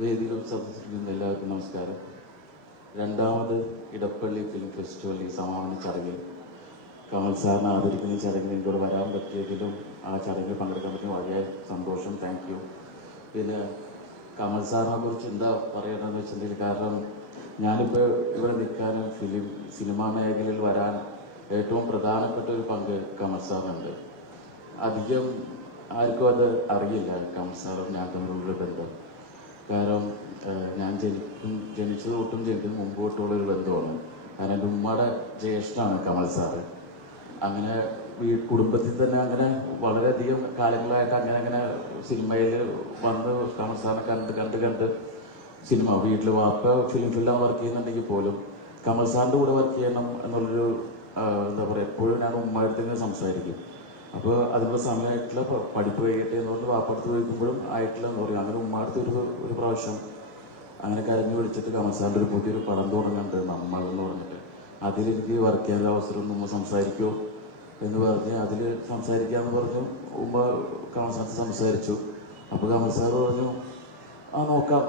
വേദിയിലും സദസ്സിലും എല്ലാവർക്കും നമസ്കാരം. രണ്ടാമത് ഇടപ്പള്ളി ഫിലിം ഫെസ്റ്റിവൽ ഈ സമാപന ചടങ്ങിൽ കമൽ സാറിനെ ആദരിക്കുന്ന ചടങ്ങിൽ എന്നോട് വരാൻ പറ്റിയതിലും ആ ചടങ്ങിൽ പങ്കെടുക്കാൻ പറ്റിയ വളരെ സന്തോഷം. Thank you. പിന്നെ കമൽ സാറിനെ കുറിച്ച് എന്താ പറയണമെന്ന് വെച്ചിട്ടുണ്ടെങ്കിൽ, കാരണം ഞാനിപ്പോൾ ഇവിടെ നിൽക്കാനും സിനിമാ മേഖലയിൽ വരാൻ ഏറ്റവും പ്രധാനപ്പെട്ട ഒരു പങ്ക് കമൽ സാറിനുണ്ട്. അധികം ആർക്കും അത് അറിയില്ല, കമൽ സാറും ഞാൻ തമ്മിലുള്ള ബന്ധം. കാരണം ഞാൻ ജനിച്ചത് തൊട്ടും ജനിക്കുന്ന മുമ്പ് തൊട്ടുള്ളൊരു ബന്ധമാണ്. കാരണം എൻ്റെ ഉമ്മയുടെ ജ്യേഷ്ഠനാണ് കമൽ സാറ്. അങ്ങനെ കുടുംബത്തിൽ തന്നെ അങ്ങനെ വളരെയധികം കാലങ്ങളായിട്ട് അങ്ങനെ സിനിമയിൽ വന്ന് കമൽ സാറിനെ കണ്ട് സിനിമ വീട്ടിൽ വാപ്പ ഫിലിം വർക്ക് ചെയ്യുന്നുണ്ടെങ്കിൽ പോലും കമൽ സാറിൻ്റെ കൂടെ വർക്ക് ചെയ്യണം എന്നുള്ളൊരു എന്താ പറയുക, എപ്പോഴും ഞാൻ ഉമ്മയുടെ തന്നെ സംസാരിക്കും. അപ്പോൾ അതിനുള്ള സമയമായിട്ടുള്ള പഠിപ്പ് കഴിയട്ടെ എന്നുകൊണ്ട് വാപ്പടുത്ത് ചോദിക്കുമ്പോഴും ആയിട്ടില്ല എന്ന് പറയും. അങ്ങനെ ഉമ്മടുത്ത് ഒരു പ്രാവശ്യം അങ്ങനെ കരഞ്ഞു വിളിച്ചിട്ട് കമൽ സാറിൻ്റെ ഒരു പുതിയൊരു പടം തുടങ്ങുന്നുണ്ട് നമ്മൾ എന്ന് പറഞ്ഞിട്ട്, അതിലെനിക്ക് വർക്ക് ചെയ്യാനുള്ള അവസരം ഉമ്മ സംസാരിക്കുമോ എന്ന് പറഞ്ഞ് അതിൽ സംസാരിക്കാമെന്ന് പറഞ്ഞു. ഉമ്മ കമൽ സാറിന് സംസാരിച്ചു. അപ്പോൾ കമൽ സാറ് പറഞ്ഞു, ആ നോക്കാം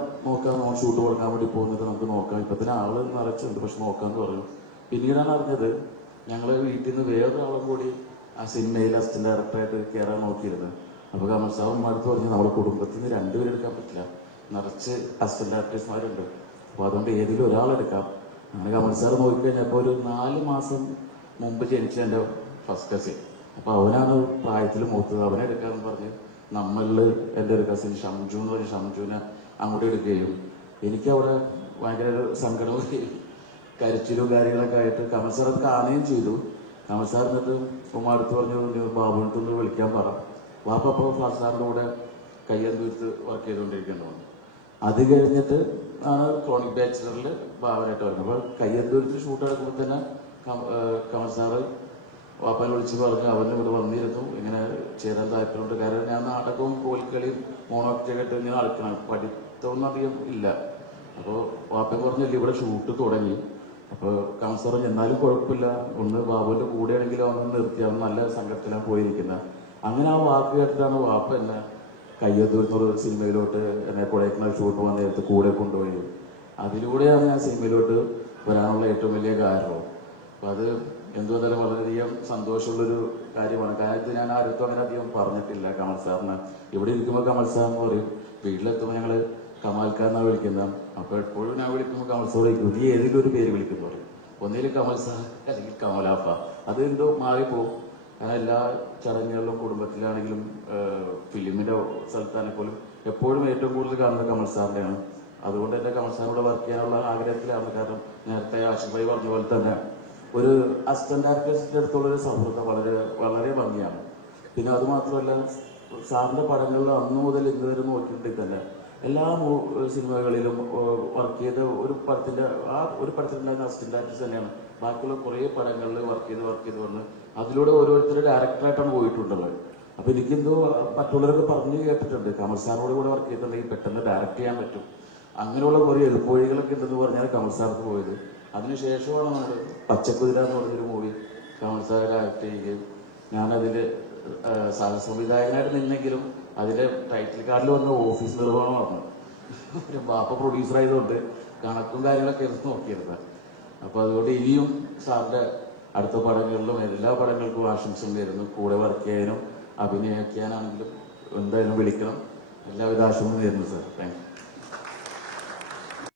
നമ്മൾ ഷൂട്ട് കൊടുക്കാൻ വേണ്ടി പോകുന്നത്, നമുക്ക് നോക്കാം, ഇപ്പം തന്നെ ആള് നിറച്ചുണ്ട്, പക്ഷെ നോക്കാമെന്ന് പറഞ്ഞു. പിന്നീടാണ് അറിഞ്ഞത് ഞങ്ങൾ വീട്ടിൽ നിന്ന് വേറൊരാളും കൂടി ആ സിനിമയിൽ അസിസ്റ്റന്റ് ഡയറക്ടറായിട്ട് കയറാൻ നോക്കിയിരുന്നത്. അപ്പോൾ കമൽ സാർ ഉമ്മടുത്ത് പറഞ്ഞു, നമ്മുടെ കുടുംബത്തിൽ നിന്ന് രണ്ടുപേരും എടുക്കാൻ പറ്റില്ല, നിറച്ച് അസിസ്റ്റന്റ് ഡയറക്ടേഴ്സ്മാരുണ്ട്, അപ്പോൾ അതുകൊണ്ട് ഏതെങ്കിലും ഒരാളെടുക്കാം. അങ്ങനെ കമൽ സാർ നോക്കിക്കഴിഞ്ഞപ്പോൾ ഒരു 4 മാസം മുമ്പ് ജനിച്ച എൻ്റെ ഫസ്റ്റ് കസിൻ, അപ്പോൾ അവനാണ് പ്രായത്തിൽ മൂത്തത്, അവനെ എടുക്കാമെന്ന് പറഞ്ഞ് നമ്മളിൽ എൻ്റെ ഒരു കസിൻ ഷംജു എന്ന് പറഞ്ഞ് ഷംജുവിനെ അങ്ങോട്ട് എടുക്കുകയും എനിക്കവിടെ ഭയങ്കര ഒരു സങ്കടവും കരച്ചിലും കാര്യങ്ങളൊക്കെ ആയിട്ട് കമൽ സാർ അത് കാണുകയും ചെയ്തു. കമൽ സാർ എന്നിട്ട് ഉമ്മടുത്ത് പറഞ്ഞു, ബാബുവിനടുത്തൊന്ന് വിളിക്കാൻ പറ. വാപ്പ അപ്പോൾ ഫാസ്റ്റ് സാറിൻ്റെ കൂടെ കയ്യന്തൂരത്ത് വർക്ക് ചെയ്തുകൊണ്ടിരിക്കേണ്ടതാണ്. അത് കഴിഞ്ഞിട്ട് ആണ് ക്രോണിക് ബാച്ചിലറിൽ ബാബനായിട്ട് വരുന്നത്. അപ്പോൾ കയ്യന്തൂരത്ത് ഷൂട്ട് എടുക്കുമ്പോൾ തന്നെ കമൽ സാറ് വാപ്പനെ വിളിച്ച് പറഞ്ഞ് അവൻ്റെ ഇവിടെ വന്നിരുന്നു, ഇങ്ങനെ ചേരാൻ താല്പര്യമുണ്ട്. കാരണം ഞാൻ നാടകവും കോലിക്കളിയും മോണോക്റ്റായിട്ട് ഇങ്ങനെ നടക്കണം, പഠിത്തമൊന്നും അധികം ഇല്ല. അപ്പോൾ വാപ്പയെ പറഞ്ഞില്ല, ഇവിടെ ഷൂട്ട് തുടങ്ങി. അപ്പോൾ കമൽ സാർ എന്നാലും കുഴപ്പമില്ല, ഒന്ന് ബാബുവിൻ്റെ കൂടെ ആണെങ്കിലും അവൻ നിർത്തി, അവൻ നല്ല സംഘത്തിലാണ് പോയിരിക്കുന്നത്. അങ്ങനെ ആ വാക്ക് കേട്ടിട്ടാണ് വാപ്പ എന്നെ കയ്യത്തൂർന്നൊരു സിനിമയിലോട്ട് എന്നെ കൊടൈക്കനാൽ ഷൂട്ട് വന്ന നേരത്ത് കൂടെ കൊണ്ടുപോയി. അതിലൂടെയാണ് ഞാൻ സിനിമയിലോട്ട് വരാനുള്ള ഏറ്റവും വലിയ കാരണം. അപ്പം അത് എന്തുവന്നാലും വളരെയധികം സന്തോഷമുള്ളൊരു കാര്യമാണ്. കാരണം ഇത് ഞാൻ ആരും അങ്ങനെ അധികം പറഞ്ഞിട്ടില്ല കമൽ സാറിന്. ഇവിടെ ഇരിക്കുമ്പോൾ കമൽ സാർ എന്ന് പറയും, വീട്ടിലെത്തുമ്പോൾ ഞങ്ങൾ കമാൽക്കാരനാണ് വിളിക്കുന്നത്. അപ്പോൾ എപ്പോഴും ഞാൻ വിളിക്കുമ്പോൾ കമൽ സാർ വിളിക്കും, നീ ഏതെങ്കിലും ഒരു പേര് വിളിക്കുന്നു പറയും, ഒന്നിലും കമൽ സാർ അല്ലെങ്കിൽ കമലാപ്പ. അത് എന്തോ മാറിപ്പോവും. കാരണം എല്ലാ ചടങ്ങുകളിലും കുടുംബത്തിലാണെങ്കിലും ഫിലിമിൻ്റെ സ്ഥലത്താണെങ്കിൽ പോലും എപ്പോഴും ഏറ്റവും കൂടുതൽ കാണുന്നത് കമൽ സാറിൻ്റെയാണ്. അതുകൊണ്ട് തന്നെ കമൽ സാറിനോട് വർക്ക് ചെയ്യാനുള്ള ആഗ്രഹത്തിലാണ്. കാരണം നേരത്തെ ആഷിഫ് ഭായി പറഞ്ഞ പോലെ തന്നെ ഒരു അസിസ്റ്റന്റ് ഡയറക്ടേഴ്സിൻ്റെ അടുത്തുള്ളൊരു സൗഹൃദം വളരെ വളരെ ഭംഗിയാണ്. പിന്നെ അതുമാത്രമല്ല, സാറിൻ്റെ പടങ്ങളിൽ അന്നു മുതൽ ഇന്ന് വരെ നോക്കിയിട്ടുണ്ടെങ്കിൽ തന്നെ എല്ലാ സിനിമകളിലും വർക്ക് ചെയ്ത ഒരു പടത്തിലുണ്ടായിരുന്ന അസിസ്റ്റന്റ് ഡയറക്ടേഴ്സ് തന്നെയാണ് ബാക്കിയുള്ള കുറേ പടങ്ങളിൽ വർക്ക് ചെയ്ത് വന്ന് അതിലൂടെ ഓരോരുത്തരുടെ ഡയറക്ടറായിട്ടാണ് പോയിട്ടുള്ളത്. അപ്പോൾ എനിക്കെന്തോ മറ്റുള്ളവരൊക്കെ പറഞ്ഞു കേട്ടിട്ടുണ്ട്, കമൽ സാറിനോട് കൂടെ വർക്ക് ചെയ്തിട്ടുണ്ടെങ്കിൽ പെട്ടെന്ന് ഡയറക്റ്റ് ചെയ്യാൻ പറ്റും, അങ്ങനെയുള്ള കുറേ എളുപ്പവഴികളൊക്കെ ഉണ്ടെന്ന് പറഞ്ഞാൽ കമൽ സാർക്ക് പോയത്. അതിനുശേഷമാണ് നമ്മൾ പച്ചക്കുതിര എന്ന് പറഞ്ഞൊരു മൂവി കമൽ സാർ ഡയറക്റ്റ് ചെയ്യുകയും ഞാനതിൽ സഹസംവിധായകനായിട്ട് നിന്നെങ്കിലും അതിൻ്റെ ടൈറ്റിൽ കാർഡിൽ വന്ന ഓഫീസ് നിർവഹണമാണ്. ബാപ്പ പ്രൊഡ്യൂസറായതുകൊണ്ട് കണക്കും കാര്യങ്ങളൊക്കെ എടുത്ത് നോക്കിയിരുന്നത്. അപ്പോൾ അതുകൊണ്ട് ഇനിയും സാറിൻ്റെ അടുത്ത പടങ്ങളിലും എല്ലാ പടങ്ങൾക്കും ആശംസകൾ നേരുന്നു. കൂടെ വർക്ക് ചെയ്യാനും അഭിനയിക്കാനാണെങ്കിലും എന്തായാലും വിളിക്കണം. എല്ലാവിധ ആശംസകളും നേരുന്നു സാർ. Thank you.